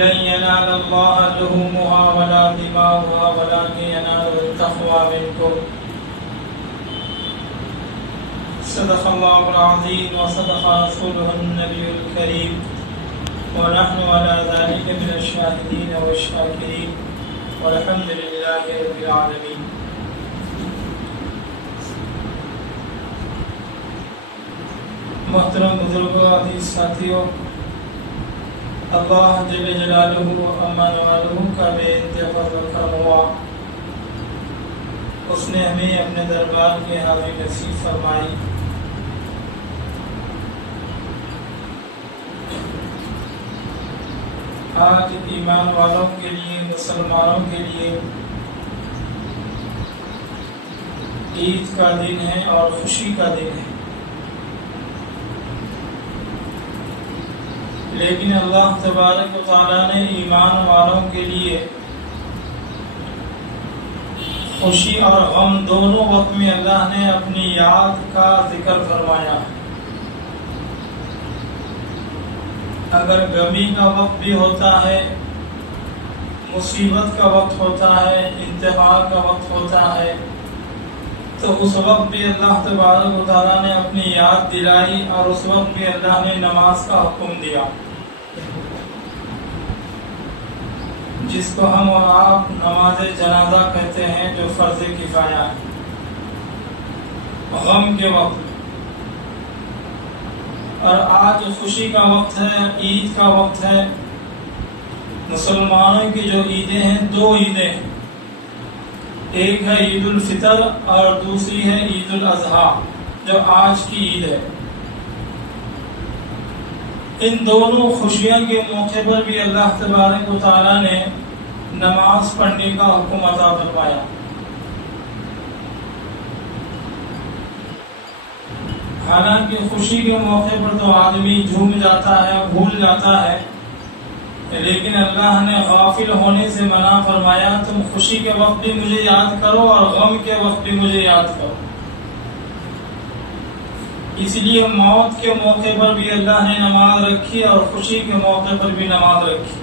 لن ينال الله لحومها ولا دماؤها ولكن يناله التقوى منكم صدق الله العظيم وصدق رسوله النبي الكريم ونحن على ذلك من الشاهدين والشاكرين والحمد لله رب العالمين. محترم بزرگوں، عزیز ساتھیوں، اللہ جل جلالہ امان والہ کا بے انتہا فضل و کرم ہوا، اس نے ہمیں اپنے دربار کے حاضری نصیب فرمائی. آج ایمان والوں کے لیے، مسلمانوں کے لیے عید کا دن ہے اور خوشی کا دن ہے. لیکن اللہ تبارک و تعالیٰ نے ایمان والوں کے لیے خوشی اور غم دونوں وقت میں اللہ نے اپنی یاد کا ذکر فرمایا. اگر غمی کا وقت بھی ہوتا ہے، مصیبت کا وقت ہوتا ہے، امتحان کا وقت ہوتا ہے، تو اس وقت بھی اللہ تبارک و تعالیٰ نے اپنی یاد دلائی اور اس وقت بھی اللہ نے نماز کا حکم دیا، جس کو ہم اور آپ نماز جنازہ کہتے ہیں، جو فرض کفایہ ہے غم کے وقت. اور آج خوشی کا وقت ہے، عید کا وقت ہے. مسلمانوں کی جو عیدیں ہیں، دو عیدیں ہیں، ایک ہے عید الفطر اور دوسری ہے عید الاضحیٰ جو آج کی عید ہے. ان دونوں خوشیوں کے موقع پر بھی اللہ تبارک و تعالیٰ نے نماز پڑھنے کا حکم عطا فرمایا. حالانکہ خوشی کے موقع پر تو آدمی جھوم جاتا ہے، بھول جاتا ہے، لیکن اللہ نے غافل ہونے سے منع فرمایا. تم خوشی کے وقت بھی مجھے یاد کرو اور غم کے وقت بھی مجھے یاد کرو. اس لیے موت کے موقع پر بھی اللہ نے نماز رکھی اور خوشی کے موقع پر بھی نماز رکھی.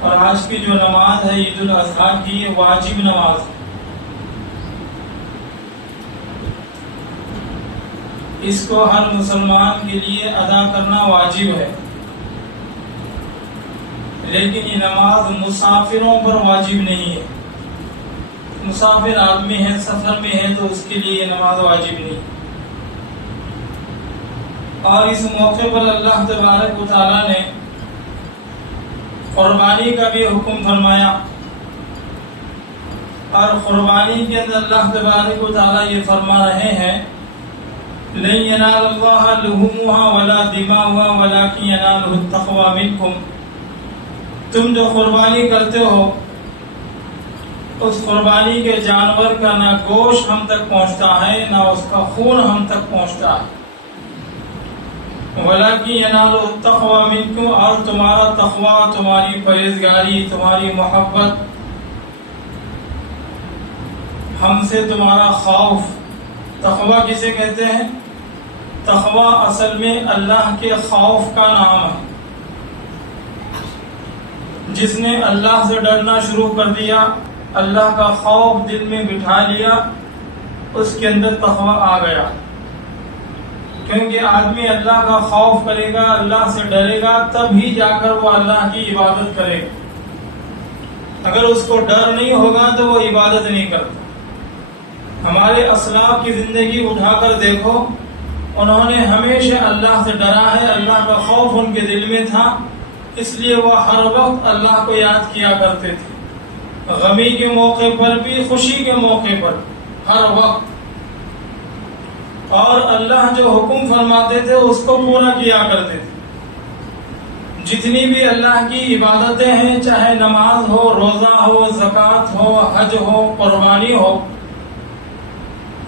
اور آج کی جو نماز ہے عید الاضحیٰ کی، یہ واجب نماز ہے. اس کو ہر مسلمان کے لیے ادا کرنا واجب ہے. لیکن یہ نماز مسافروں پر واجب نہیں ہے. مسافر آدمی ہے، سفر میں ہے، تو اس کے لیے یہ نماز واجب نہیں. اور اس موقع پر اللہ تبارک و تعالیٰ نے قربانی کا بھی حکم فرمایا. اور قربانی کے اندر اللہ تبارک و تعالیٰ یہ فرما رہے ہیں، لن ينال الله لحومها ولا دماؤها ولكن يناله التقوى منكم. تم جو قربانی کرتے ہو، اس قربانی کے جانور کا نہ گوشت ہم تک پہنچتا ہے، نہ اس کا خون ہم تک پہنچتا ہے. وَلَكِنْ يَنَالُهُ التَّقْوَى مِنْكُمْ، اور تمہارا تقوی، تمہاری پرہیزگاری، تمہاری محبت، ہم سے تمہارا خوف. تقوی کسے کہتے ہیں؟ تقوی اصل میں اللہ کے خوف کا نام ہے. جس نے اللہ سے ڈرنا شروع کر دیا، اللہ کا خوف دل میں بٹھا لیا، اس کے اندر تقوی آ گیا. کیونکہ آدمی اللہ کا خوف کرے گا، اللہ سے ڈرے گا، تب ہی جا کر وہ اللہ کی عبادت کرے گا. اگر اس کو ڈر نہیں ہوگا تو وہ عبادت نہیں کرتا. ہمارے اسلاف کی زندگی اٹھا کر دیکھو، انہوں نے ہمیشہ اللہ سے ڈرا ہے، اللہ کا خوف ان کے دل میں تھا، اس لیے وہ ہر وقت اللہ کو یاد کیا کرتے تھے. غمی کے موقع پر بھی، خوشی کے موقع پر، ہر وقت. اور اللہ جو حکم فرماتے تھے اس کو پورا کیا کرتے تھے. جتنی بھی اللہ کی عبادتیں ہیں، چاہے نماز ہو، روزہ ہو، زکوٰۃ ہو، حج ہو، قربانی ہو،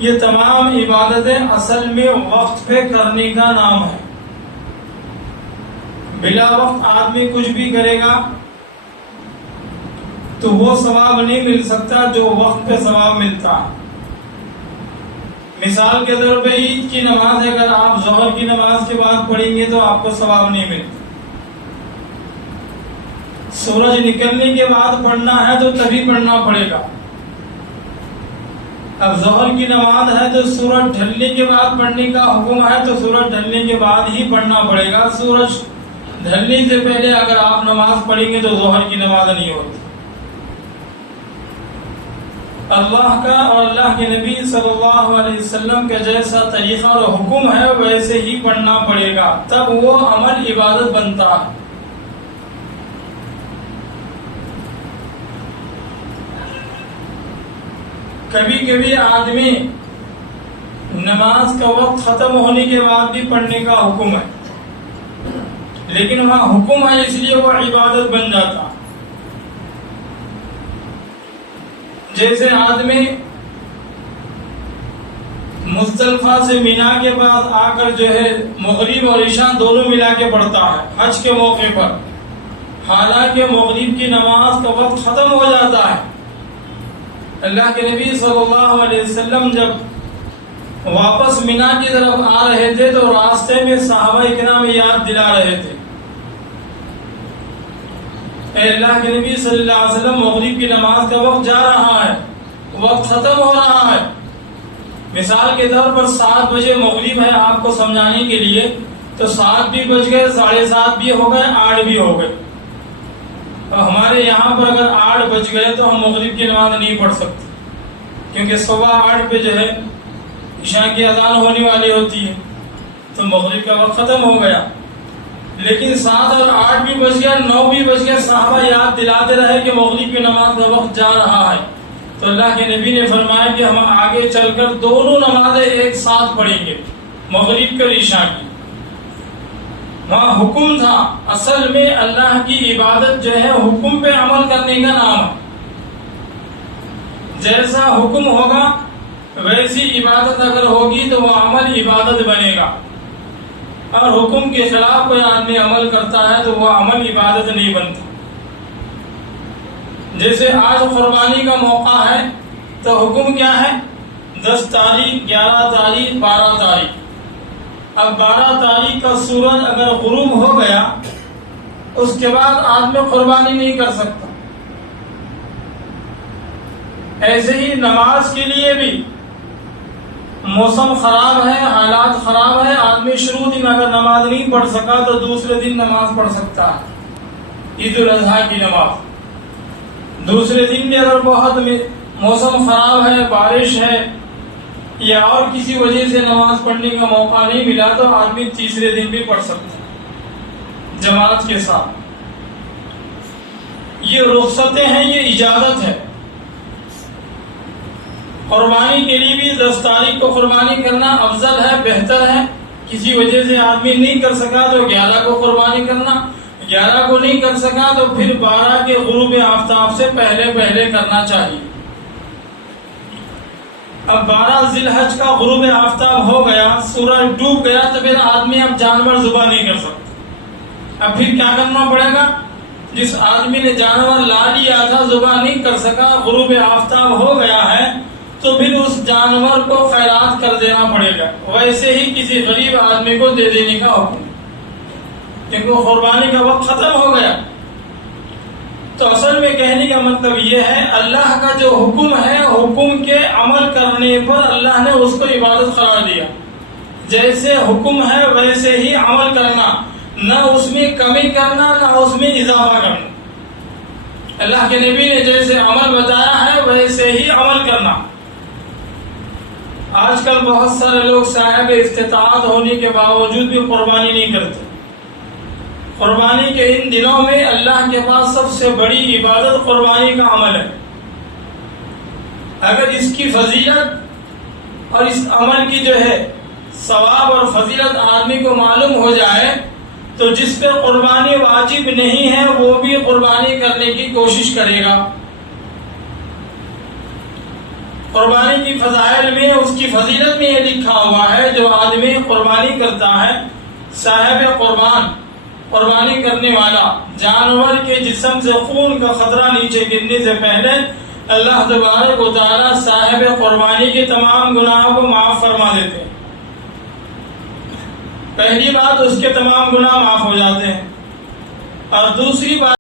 یہ تمام عبادتیں اصل میں وقت پہ کرنے کا نام ہے. بلا وقت آدمی کچھ بھی کرے گا تو وہ ثواب نہیں مل سکتا جو وقت پہ ثواب ملتا ہے. مثال کے طور پہ عید کی نماز اگر آپ ظہر کی نماز کے بعد پڑھیں گے تو آپ کو ثواب نہیں ملتا. سورج نکلنے کے بعد پڑھنا ہے تو تبھی پڑھنا پڑے گا. اب ظہر کی نماز ہے تو سورج ڈھلنے کے بعد پڑھنے کا حکم ہے تو سورج ڈھلنے کے بعد ہی پڑھنا پڑے گا. سورج ڈھلنے سے پہلے اگر آپ نماز پڑھیں گے تو ظہر کی نماز نہیں ہوتی. اللہ کا اور اللہ کے نبی صلی اللہ علیہ وسلم کا جیسا طریقہ اور حکم ہے ویسے ہی پڑھنا پڑے گا، تب وہ عمل عبادت بنتا ہے. کبھی کبھی آدمی نماز کا وقت ختم ہونے کے بعد بھی پڑھنے کا حکم ہے، لیکن وہاں حکم ہے اس لیے وہ عبادت بن جاتا. جیسے آدمی مزدلفہ سے مینا کے بعد آ کر جو ہے مغرب اور عشاء دونوں ملا کے پڑھتا ہے حج کے موقع پر، حالانکہ مغرب کی نماز کا وقت ختم ہو جاتا ہے. اللہ کے نبی صلی اللہ علیہ وسلم جب واپس مینا کی طرف آ رہے تھے تو راستے میں صحابہ کرام یاد دلا رہے تھے، اے اللہ کے نبی صلی اللہ علیہ وسلم مغرب کی نماز کا وقت جا رہا ہے، وقت ختم ہو رہا ہے. مثال کے طور پر 7 بجے مغرب ہے، آپ کو سمجھانے کے لیے تو 7 بھی بج گئے، 7:30 بھی ہو گئے، 8 بھی ہو گئے. اور ہمارے یہاں پر اگر 8 بج گئے تو ہم مغرب کی نماز نہیں پڑھ سکتے، کیونکہ صبح 8 پہ جو ہے عشاء کی اذان ہونے والی ہوتی ہے، تو مغرب کا وقت ختم ہو گیا. لیکن 7 اور 8 بھی بج گیا، 9 بھی بج گیا، صحابہ یاد دلاتے رہے کہ مغرب کی نماز کا وقت جا رہا ہے. تو اللہ کے نبی نے فرمایا کہ ہم آگے چل کر دونوں نمازیں ایک ساتھ پڑھیں گے، مغرب کی اور عشاء کی. وہاں حکم تھا. اصل میں اللہ کی عبادت جو ہے حکم پہ عمل کرنے کا نام ہے. جیسا حکم ہوگا ویسی عبادت اگر ہوگی تو وہ عمل عبادت بنے گا، اور حکم کے خلاف کوئی آدمی عمل کرتا ہے تو وہ عمل عبادت نہیں بنتا. جیسے آج قربانی کا موقع ہے تو حکم کیا ہے؟ 10 تاریخ، 11 تاریخ، 12 تاریخ. اب 12 تاریخ کا سورج اگر غروب ہو گیا اس کے بعد آدمی قربانی نہیں کر سکتا. ایسے ہی نماز کے لیے بھی موسم خراب ہے، حالات خراب ہے، آدمی شروع دن اگر نماز نہیں پڑھ سکا تو دوسرے دن نماز پڑھ سکتا ہے. عید الاضحیٰ کی نماز دوسرے دن بھی اگر بہت موسم خراب ہے، بارش ہے یا اور کسی وجہ سے نماز پڑھنے کا موقع نہیں ملا تو آدمی تیسرے دن بھی پڑھ سکتا ہے جماعت کے ساتھ. یہ رخصتیں ہیں، یہ اجازت ہے. قربانی کے لیے بھی 10 تاریخ کو قربانی کرنا افضل ہے، بہتر ہے. کسی وجہ سے آدمی نہیں کر سکا تو 11 کو قربانی کرنا، 11 کو نہیں کر سکا تو پھر 12 کے غروب آفتاب سے پہلے کرنا چاہیے. اب 12 ذی الحج کا غروب آفتاب ہو گیا، سورج ڈوب گیا تو پھر آدمی اب جانور ذبح نہیں کر سکتا. اب پھر کیا کرنا پڑے گا؟ جس آدمی نے جانور لا لیا تھا ذبح نہیں کر سکا، غروب آفتاب ہو گیا ہے تو پھر اس جانور کو خیرات کر دینا پڑے گا. ویسے ہی کسی غریب آدمی کو دے دینے کا حکم، کیونکہ قربانی کا وقت ختم ہو گیا. تو اصل میں کہنے کا مطلب یہ ہے اللہ کا جو حکم ہے حکم کے عمل کرنے پر اللہ نے اس کو عبادت قرار دیا. جیسے حکم ہے ویسے ہی عمل کرنا، نہ اس میں کمی کرنا نہ اس میں اضافہ کرنا. اللہ کے نبی نے جیسے عمل بتایا ہے ویسے ہی عمل کرنا. آج کل بہت سارے لوگ صاحب استطاعت ہونے کے باوجود بھی قربانی نہیں کرتے. قربانی کے ان دنوں میں اللہ کے پاس سب سے بڑی عبادت قربانی کا عمل ہے. اگر اس کی فضیلت اور اس عمل کی جو ہے ثواب اور فضیلت آدمی کو معلوم ہو جائے تو جس پہ قربانی واجب نہیں ہے وہ بھی قربانی کرنے کی کوشش کرے گا. قربانی کی فضائل میں اس کی فضیلت میں یہ لکھا ہوا ہے جو آدمی قربانی کرتا ہے صاحب قربانی کرنے والا جانور کے جسم سے خون کا خطرہ نیچے گرنے سے پہلے اللہ تبارک و تعالی صاحب قربانی کے تمام گناہوں کو معاف فرما دیتے ہیں. پہلی بات اس کے تمام گناہ معاف ہو جاتے ہیں، اور دوسری بات